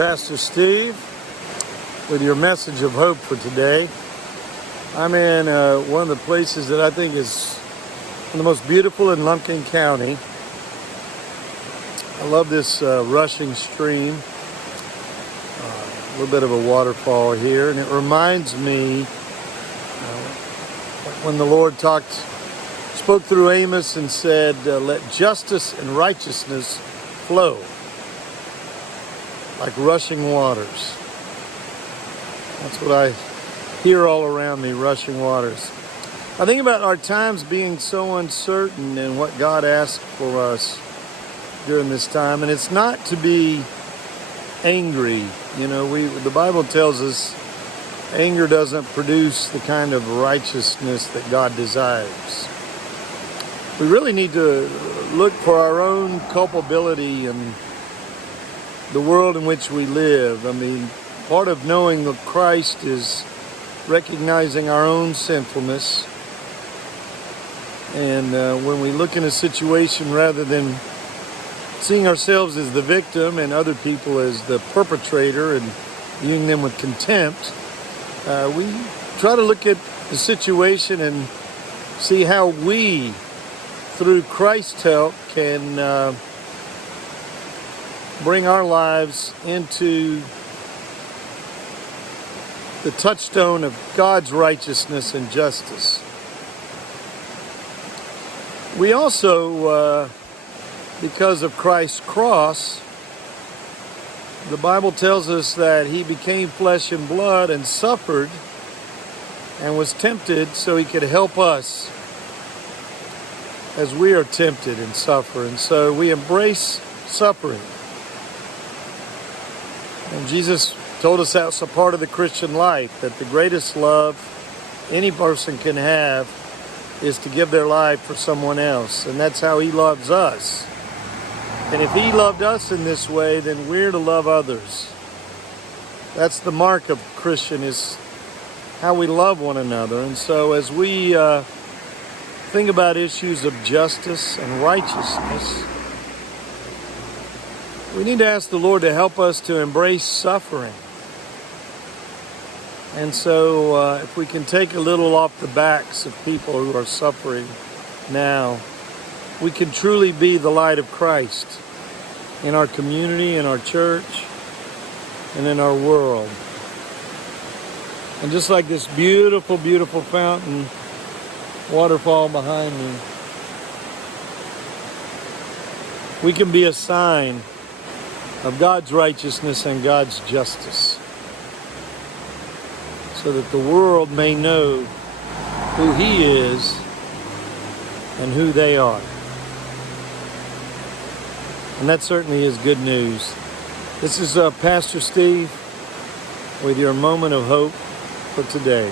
Pastor Steve with your message of hope for today. I'm in one of the places that I think is one of the most beautiful in Lumpkin County. I love this rushing stream, a little bit of a waterfall here, and it reminds me when the Lord spoke through Amos and said, let justice and righteousness flow like rushing waters. That's what I hear all around me, rushing waters. I think about our times being so uncertain and what God asks for us during this time. And it's not to be angry. You know, the Bible tells us anger doesn't produce the kind of righteousness that God desires. We really need to look for our own culpability in the world in which we live. I mean, part of knowing that Christ is recognizing our own sinfulness. And when we look in a situation, rather than seeing ourselves as the victim and other people as the perpetrator and viewing them with contempt, we try to look at the situation and see how we, through Christ's help, can bring our lives into the touchstone of God's righteousness and justice. We also, because of Christ's cross, the Bible tells us that He became flesh and blood and suffered and was tempted so He could help us as we are tempted and suffer. And so we embrace suffering. And Jesus told us that's a part of the Christian life, that the greatest love any person can have is to give their life for someone else. And that's how He loves us. And if He loved us in this way, then we're to love others. That's the mark of a Christian, is how we love one another. And so as we think about issues of justice and righteousness, we need to ask the Lord to help us to embrace suffering. And so if we can take a little off the backs of people who are suffering now, we can truly be the light of Christ in our community, in our church, and in our world. And just like this beautiful, beautiful fountain, waterfall behind me, we can be a sign of God's righteousness and God's justice, so that the world may know who He is and who they are. And that certainly is good news. This is Pastor Steve with your moment of hope for today.